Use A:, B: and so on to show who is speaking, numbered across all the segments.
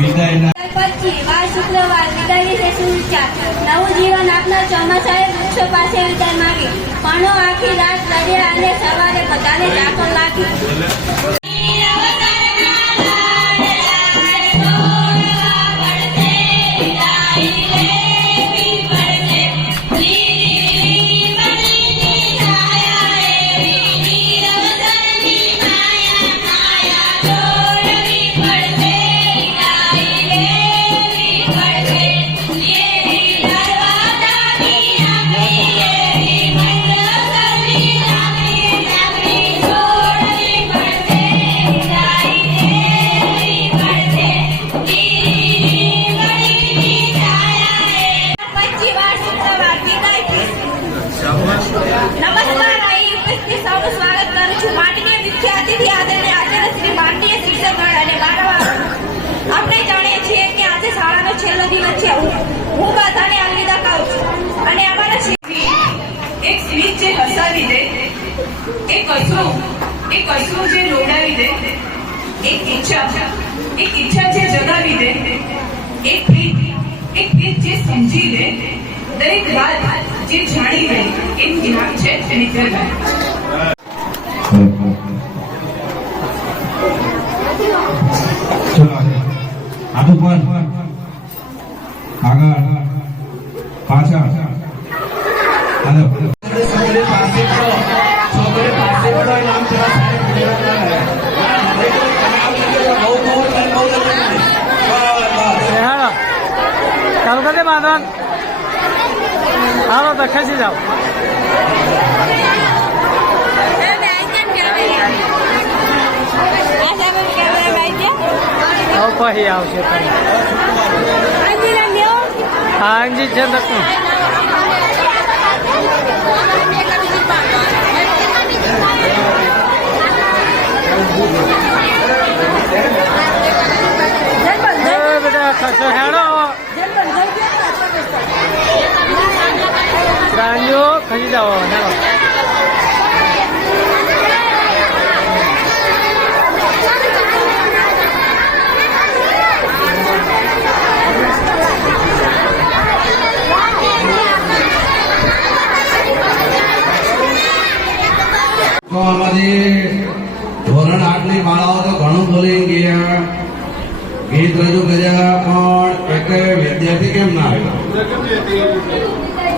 A: વિદાયના
B: પછી વાર શુક્રવાર વિદાય સુવિચાર નવું જીવન આપનાર ચોમાસાએ વૃક્ષો પાસે વિદાય માગી પણો આખી રાત રડ્યા અને સવારે બધાને ઝાકળ લાગી
C: સ્મિત જે હસાવી દે, એક અશ્રુ, એક એક ઈચ્છા, એક જગાવી દે, એક પ્રીત સમજી દે, દરેક રાત જે જાણી લે એનું નામ છે મિત્રતા
A: ચલો હાથું પર આગળ પાછળ. હાલો.
D: છોકરી પાસે
E: તો ખસી જાઓ. પછી આવશે તમે. હા અંજી છે તો શું? એ ખસો હેડો ગાંજો ખસી જાઓ હેડો
D: ધોરણ આઠની માળાઓ તો ઘણું બોલી ગયા. ગીત રજૂ કર્યા, પણ એક વિદ્યાર્થી કેમ ના આવ્યો?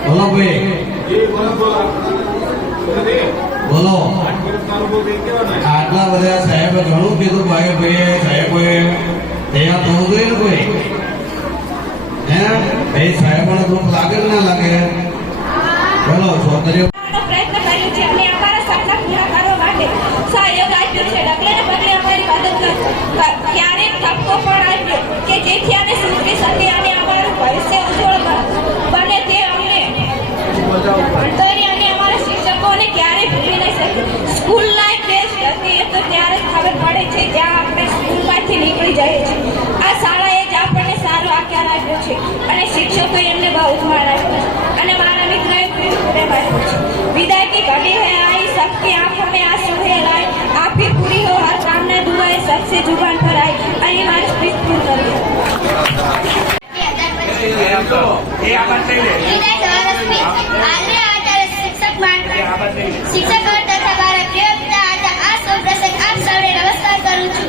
D: બોલો ભાઈ. બોલો. આટલા બધા સાહેબે ઘણું કીધું ભાઈ ભાઈ સાહેબ તૈયાર થવું જોઈએ ને કોઈ હે? ભાઈ, સાહેબોને દુઃખ લાગે ના લાગે? બોલો, છોકરીઓ.
B: જેથી અમે સુધરી શકીએ અને અમારું ભવિષ્ય ઉજ્જવળ બને તે અમને ઉતરી અને અમારા શિક્ષકોને ક્યારે ભૂલી નહીં શકે સ્કૂલ લાઈફ બેસ્ટ હતી, એ તો ત્યારે જ ખબર પડે છે, જ્યાં આપણે સ્કૂલ લાઈફથી નીકળી જઈએ છીએ. આ શાળાએ જ આપણને સારું આખ્યાન આપ્યું છે અને શિક્ષકોએ એમને બહુ જ માણ આપ્યું છે. અને મારા મિત્રએ પૂરું પ્રેમ આપ્યું છે. વિદાય કી ઘડી હે આઈ, સબકી આંખો મેં આંસુ હે લાઈ આપ ભી પૂરી હો હર કામ ને દુઆએ સબસે જુબાન પર આવી અને મારી સ્પીચ પૂરી કરી
F: શિક્ષક તથા મારા પ્રિય પિતા હતા આ સૌ પ્રસંગ આપ સૌને નમસ્કાર કરું છું.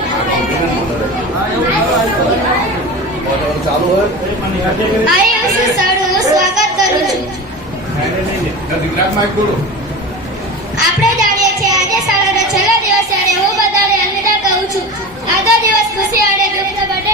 F: અહીં હું સૌનું સ્વાગત કરું છું. આપણે જાણીએ છીએ આજે શાળાનો છેલ્લો દિવસ અને હું બધાને અલવિદા કહું છું. આગળ દિવસ ખુશી અને દુઃખ બંનેનો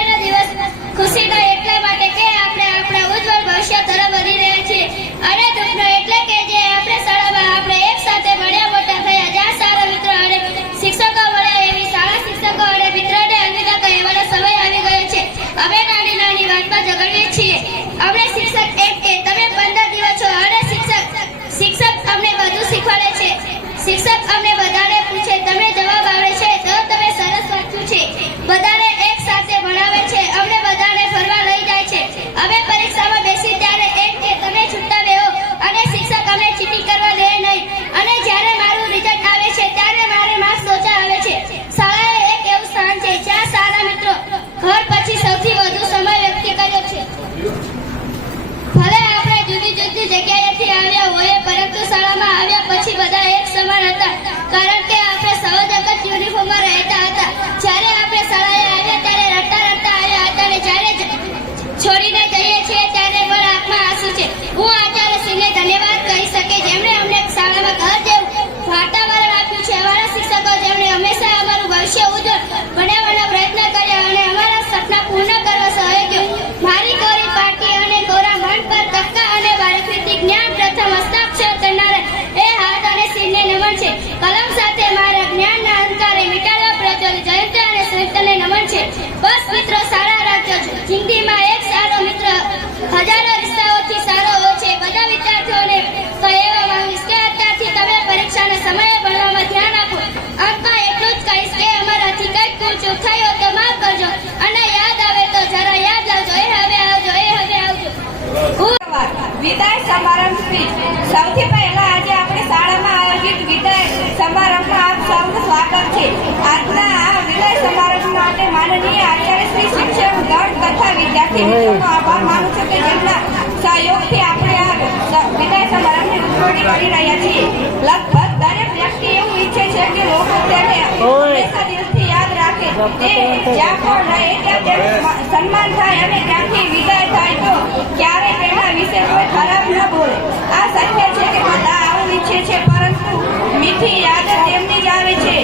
B: સન્માન થાય અને ત્યાંથી વિદાય થાય તો ક્યારે તેના વિશે કોઈ ન બોલે આ સત્ય છે કે બધા આવું ઈચ્છે છે પરંતુ મીઠી યાદ તેમની જ આવે છે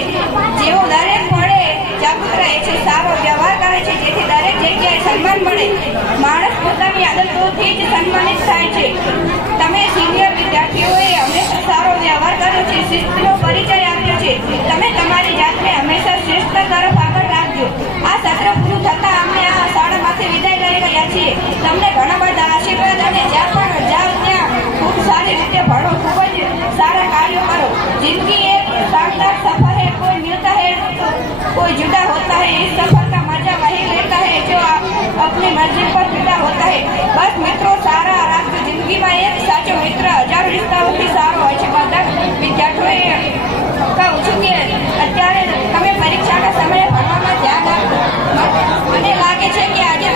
B: જેઓ દરેક મળે જાગૃત રહે છે સારો વ્યવહાર કરે છે જેથી દરેક જગ્યાએ સન્માન મળે માણસ પોતાની આદતોથી જ સન્માનિત થાય બસ મિત્રો, સારા રાખજો જિંદગીમાં એક સાચો મિત્ર હજારો રિશ્તાઓથી સારો હોય છે. બધા વિદ્યાર્થીઓએ કહું છું કે અત્યારે તમે પરીક્ષાના સમયે ભણવામાં ધ્યાન આપો. મને લાગે છે કે આજે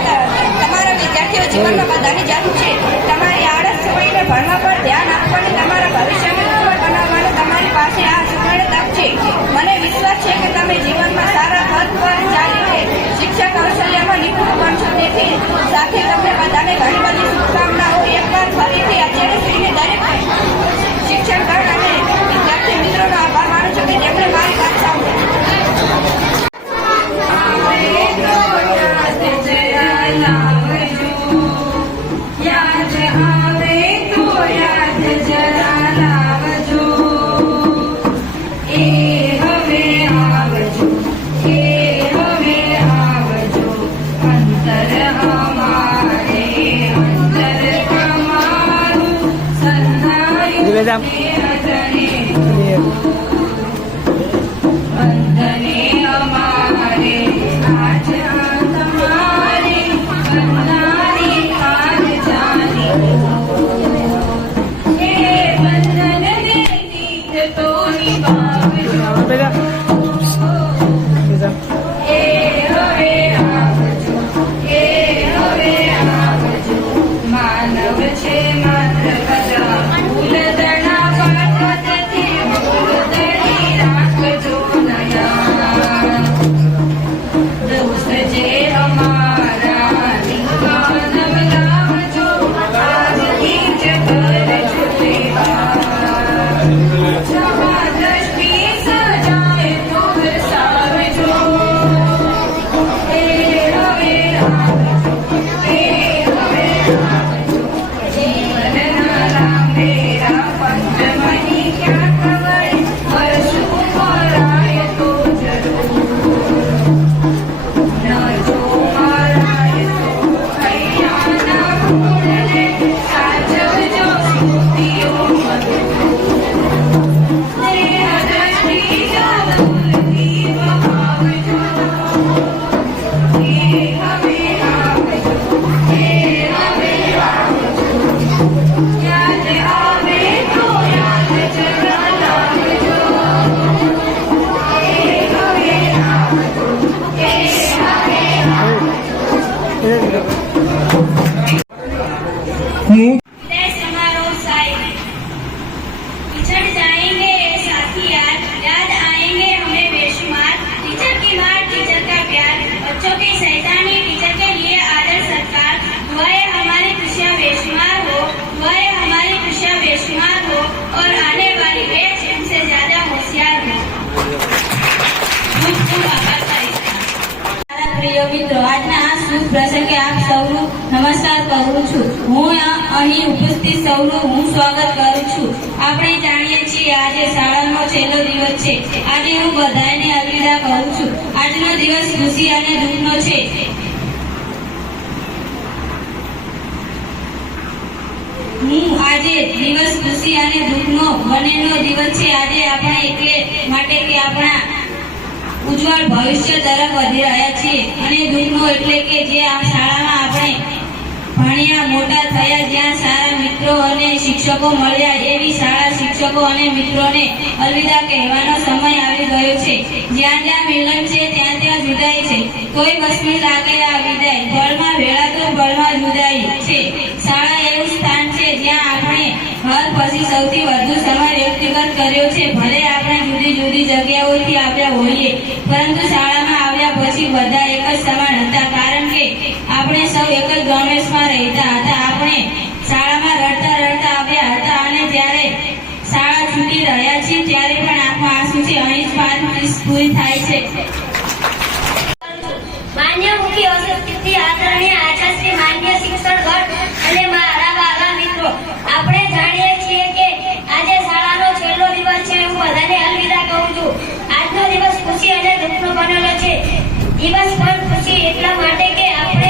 B: તમારા વિદ્યાર્થીઓ જીવનમાં બધાની જરૂર છે. તમારી આળસ છોડીને ભણવા પર ધ્યાન આપવાની તમારા ભવિષ્યને ઉજ્જવળ તમારી પાસે આ સુવર્ણ તક છે.
F: કરું છું. હું અહીં ઉપસ્થિત સૌનું હું સ્વાગત કરું છું. આપણે જાણીએ છીએ આજે શાળાનો છેલ્લો દિવસ છે. આજે હું બધાને અલવિદા કહું છું. આજનો દિવસ ખુશી અને દુઃખનો છે. હું આજે દિવસ ખુશી અને દુઃખનો બંનેનો દિવસ છે. આજે આપણે એટલે માટે કે આપણા ઉજ્જવળ ભવિષ્ય તરફ વધી રહ્યા છીએ. અને દુઃખનો એટલે કે જે આ શાળામાં આપણે ભણ્યા, મોટા થયા, જ્યાં સારા મિત્રો અને શિક્ષકો મળ્યા, એવી શાળા શિક્ષકો અને મિત્રોને અલવિદા કહેવાનો સમય આવી ગયો છે. જ્યાં જ્યાં મિલન છે, ત્યાં ત્યાં જુદાય છે. કોઈ બસની લાગે આ વિદાય. ભળમાં વેળા તો ભળમાં જુદાઈ છે. શાળા એવું સ્થાન છે, જ્યાં આપણે હર પછી સૌથી વધુ સમય વ્યક્તિગત કર્યો છે. ભલે આપણે જુદી જુદી જગ્યાઓથી આવ્યા હોઈએ, પરંતુ શાળામાં આવ્યા પછી બધા એક જ સમાન હતા. આપણે સૌ એક જ ગણવેશમાં રહેતા હતા. આપણે શાળામાં રડતા રડતા આવ્યા હતા અને જ્યારે શાળા છૂટી રહ્યા છીએ, ત્યારે પણ આંખમાં આંસુ છે. અહીં પાંચ પૂરી થાય છે.
G: છીએ કે આજે શાળાનો છેલ્લો દિવસ છે હું બધાને અલવિદા કહું છું. આજનો દિવસ ખુશી અને દુઃખનો બનેલો છે. દિવસ પર ખુશી એટલા માટે કે આપણા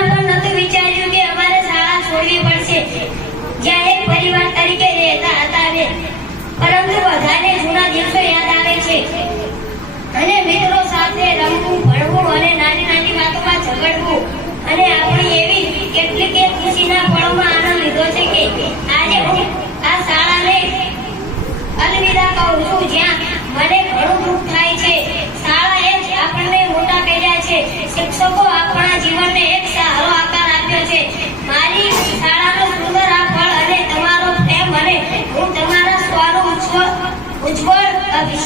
G: પણ નહોતું વિચાર્યું કે અમારે શાળા છોડવી પડશે. જ્યાં એક પરિવાર તરીકે પરંતુ બધાને જૂના દિવસો યાદ આવે છે. અને મિત્રો સાથે રમવું, ભણવું અને નાની નાની વાતોમાં ઝઘડવું. અને આપણી એવી કેટલીક ખુશીના પળોમાં આનંદ લીધો છે કે આજે હું આ શાળાને અલવિદા કહું છું, જ્યાં મને ઘણું દુઃખ થાય છે. શાળા એ જ આપણને મોટા કર્યા છે. શિક્ષકો આપણા જીવનને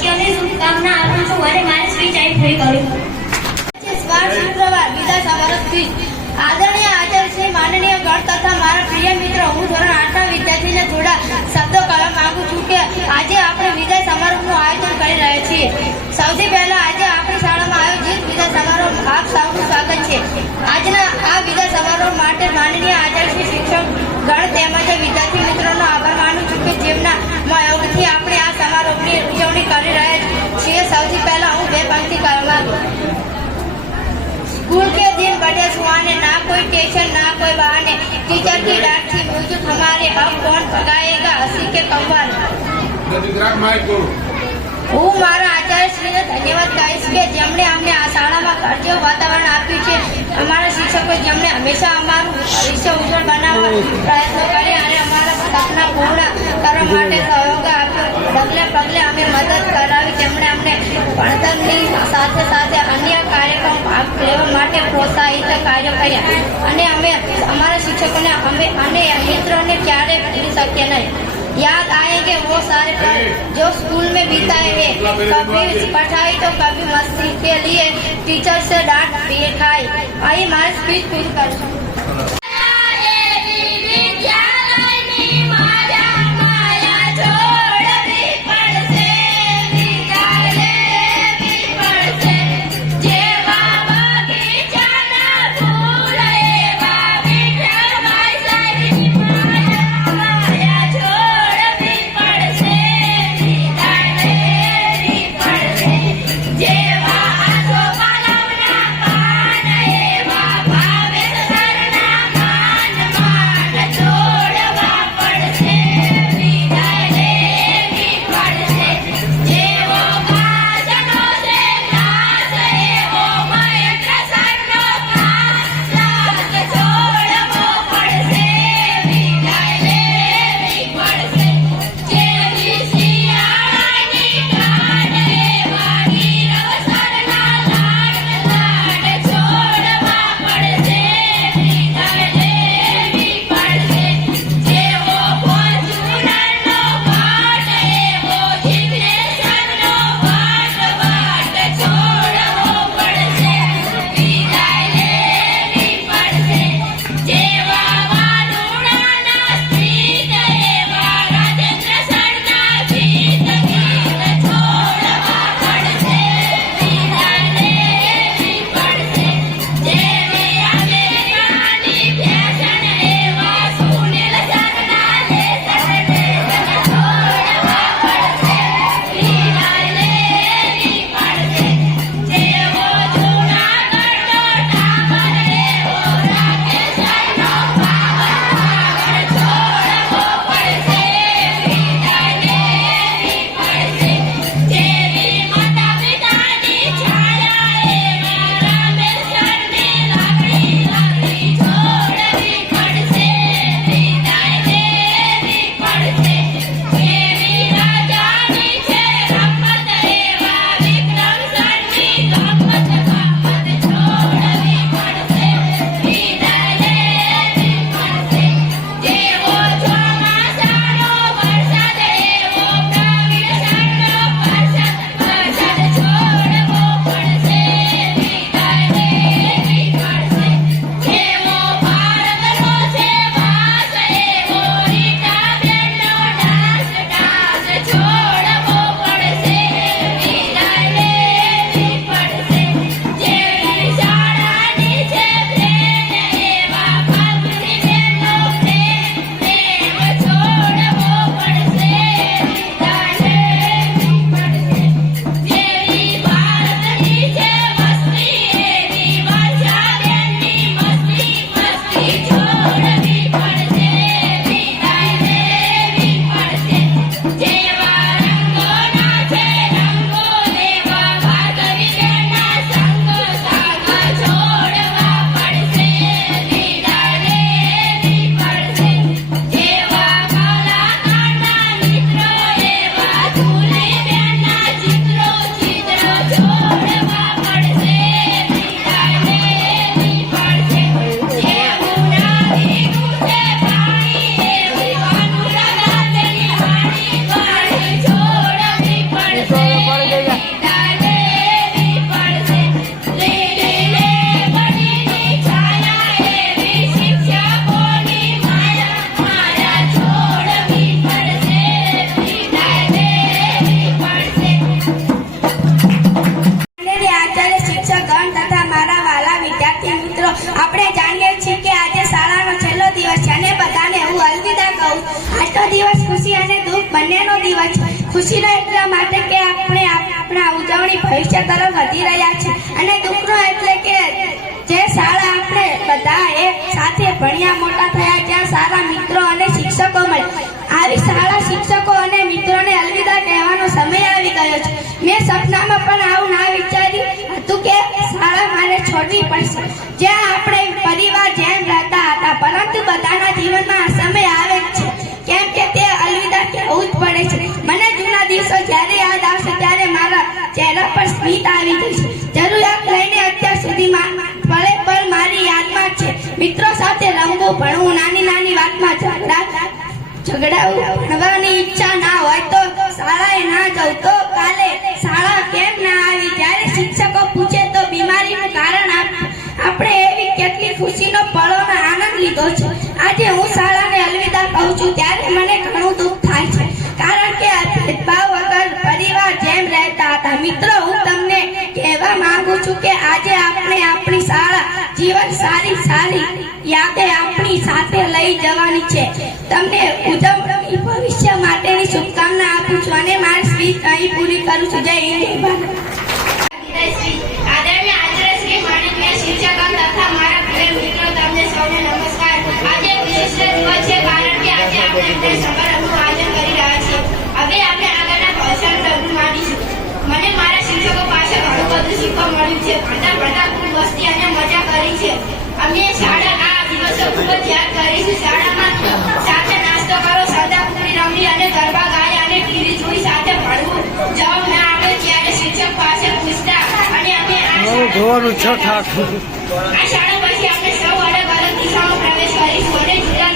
G: ભવિષ્યની શુભકામના આપું છું. અને
H: વિદાય સમારોહ સ્પીચ આદરણીય આચાર્ય શ્રી માનનીય ગણ તથા મારા પ્રિય મિત્ર, હું ધોરણ આઠના વિદ્યાર્થીને થોડા શબ્દો કરવા માંગુ છું કે આજે આપણે વિદાય સમારોહનું આયોજન કરી રહ્યા છીએ. સૌથી પહેલા આજે આપણી શાળામાં આયોજિત વિદાય સમારોહ આપ સૌનું સ્વાગત છે. આજના આ વિદાય સમારોહ માટે માનનીય આચાર્ય શિક્ષક ગણ તેમજ વિદ્યાર્થી મિત્રોનો આભાર માનું છું કે જેમના યોગથી આપણે આ સમારોહની ઉજવણી કરી રહ્યા છીએ. સૌથી પહેલા હું બે પંક્તિ કરવા માંગુ. स्कूल के दिन बड़े सुहाने ना कोई टेंशन ना कोई बहाने टीचर की डांट थी म्यूजिक हमारे अब कौन भगाएगा हंसी के कव्वाल હું મારા આચાર્યશ્રીને ધન્યવાદ કહીશ કે જેમણે અમને આ શાળામાં ઘર જેવું વાતાવરણ આપ્યું છે અમારા શિક્ષકો જેમણે હંમેશા અમારું ભવિષ્ય ઉજ્જવળ બનાવવા પ્રયત્નો કર્યા અને અમારા સપના પૂર્ણ કરવા માટે સહયોગ આપ્યો ડગલે પગલે અમે મદદ કરાવી તેમણે અમને ભણતરની સાથે સાથે અન્ય કાર્યક્રમ ભાગ લેવા માટે પ્રોત્સાહિત કાર્ય કર્યા અને અમે અમારા શિક્ષકોને અમે અને મિત્રોને ક્યારેય ભૂલી શકીએ નહીં याद आएंगे वो सारे पल जो स्कूल में बिताए हैं कभी पढ़ाई तो कभी मस्ती के लिए टीचर से डांट भी खाई आइए हमारी स्पीच पूरी कर છોડવી પડશે. જ્યાં આપણે પરિવાર જેમ રહેતા હતા, પરંતુ બધાના જીવનમાં સમય આવે છે. કેમ કે તે અલવિદા કહેવું જ પડે છે. મને જૂના દિવસો જ્યારે યાદ આવશે, ત્યારે મારા ચહેરા પર સ્મિત આવી જશે. જરૂરિયાત લઈને અત્યાર સુધીમાં પળે પળ મારી યાદમાં છે. મિત્રો સાથે રમવું, ભણવું, નાની નાની વાતમાં ઝઘડા ઝઘડાવું ભણવાની ઈચ્છા ના હોય તો શાળાએ ના જવું તો ખુશીનો પળોનો આનંદ લીધો છે. આજે હું શાળાને અલવિદા કહું છું, ત્યારે મને ઘણું દુઃખ થાય છે, કારણ કે ભેદભાવ વગર પરિવાર જેમ રહેતા હતા. મિત્રો, હું તમને કહેવા માંગુ છું કે આજે આપણે આપણી શાળા જીવન સારી સારી યાદે આપણી સાથે લઈ જવાની છે. તમને ઉજવણી ભવિષ્ય માટેની શુભકામના આપું છું અને મારી સ્પીચ અહીં પૂરી કરું છું. જય હિન્દ. સૌને નમસ્કાર. આજે વિશિષ્ટ દિવસ છે કારણ કે આજે આપણે વિદાય સમારંભનું આયોજન કરી રહ્યા છીએ. હવે આપણે આગળના ભાષણ પ્રભુ માનીશું મને મારા શિક્ષકો પાસે ઘણું બધું શીખવા મળ્યું છે. ભણતા ભણતા ખૂબ મસ્તી અને મજા કરી છે. અમે શાળા આ દિવસો ખૂબ જ યાદ કરીશું. શાળામાં સાથે નાસ્તો કરો સદા પૂરી રમી અને ગરબા ગાય અને ટીવી જોઈ સાથે ભણવું. જવાબ ના આવે ત્યારે શિક્ષક પાસે પૂછતા અને અમે આ
I: જોવાનું છ ઠાક
H: આ શાળા Elija otra vez a.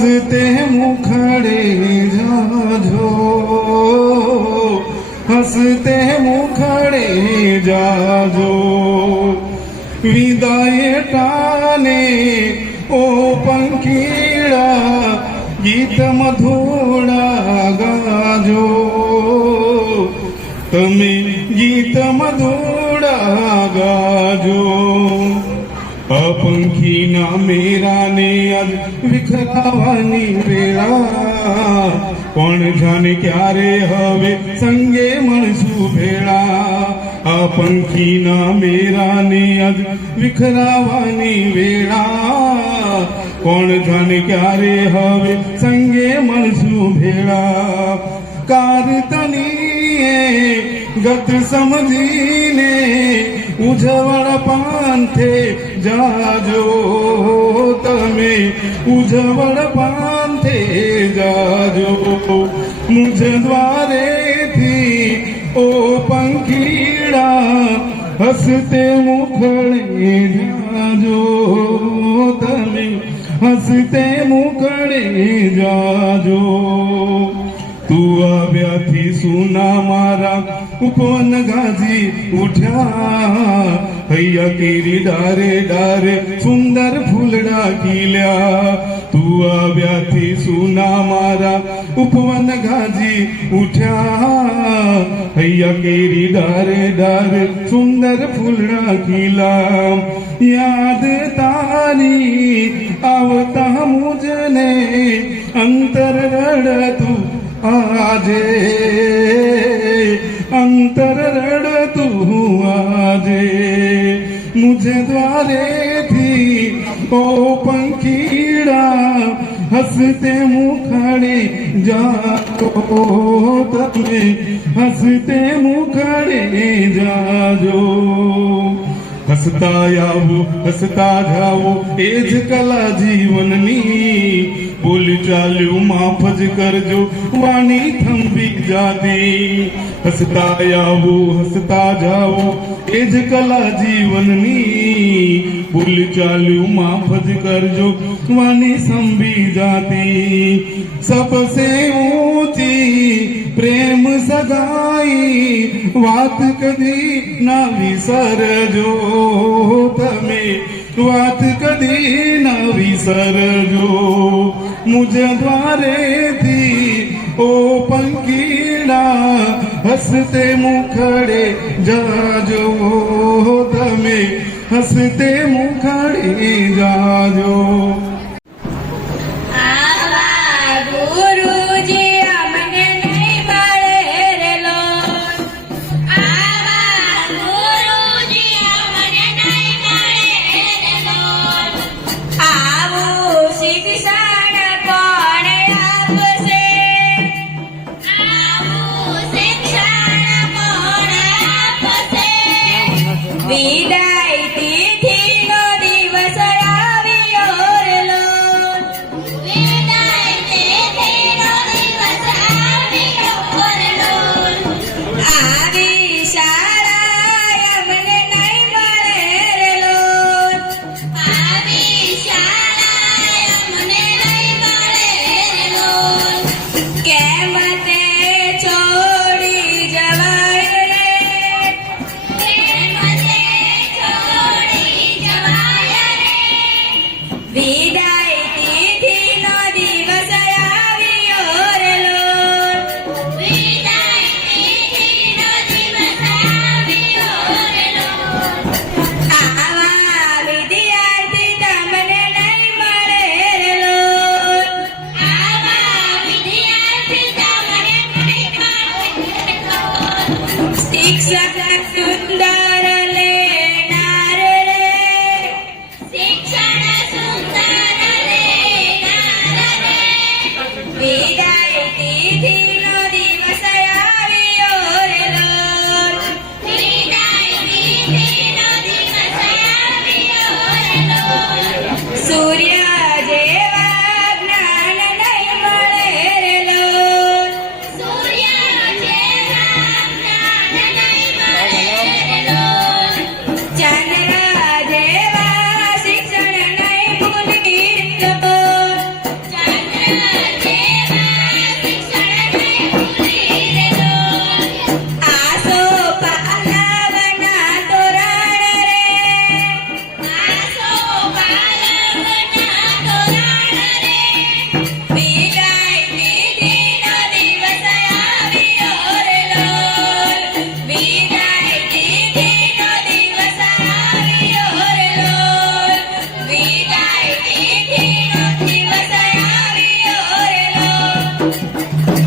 H: હસતે મુખડે જાજો હસતે મુખડે જાજો વિદાય ટાને ઓ પંખીડા ગીત મધુડા ગાજો તમે
J: ગીત મધુર પંખીના મેરાને આજ વિખરાવાની વેળા. કોણ જાણે ક્યારે હવે સંગે મળશું ભેળા. આ પંખીના મેરાને આજ વિખરાવાની વેળા. કોણ જાણે ક્યારે હવે સંગે મળશું ભેળા. કારતનીએ ગત સમજીને ઉજવળ પાંથે જાજો તમે. ઉજવળ પાંથે જાજો. મુજ દ્વારેથી ઓ પંખીડા હસતે મુખડે જાજો તમે. હસતે મુખડે જાજો. તું આવ્યાથી સુના મારા ઉપવન ગાજી ઉઠ્યા. હૈયા કેરી ડારે ડારે સુંદર ફૂલડા ખીલ્યા. તું આવ્યાથી સુના મારા ઉપવન ગાજી ઉઠ્યા. હૈયા કેરી ડારે ડારે સુંદર ફૂલડા ખીલા યાદ તારી આવતા મુજને અંતર રડતું આજે અંતર રડતું આજે મુજે દ્વારેથી ઓ પંખીડા હસતે મુખડે જાઓ તમે હસતે મુખડે જાજો હસતા આવો હસતા જાઓ એ જ કલા જીવનની. બોલ ચાલ્યું, માફ જ કરજો, વાણી થંભી જાતી. હસતા આવો હસતા જાઓ એ જ કલા જીવનની. બોલ ચાલ્યું, માફ જ કરજો વાણી સંભી જાતી સબસે ઊંચી પ્રેમ સગાઈ વાત કદી ના વિસરજો તમે વાત કદી ના વિસરજો મુજ દ્વારેથી ઓ પંકીડા હસતે મુખડે જાજો તમે હસતે મુખડે જાજો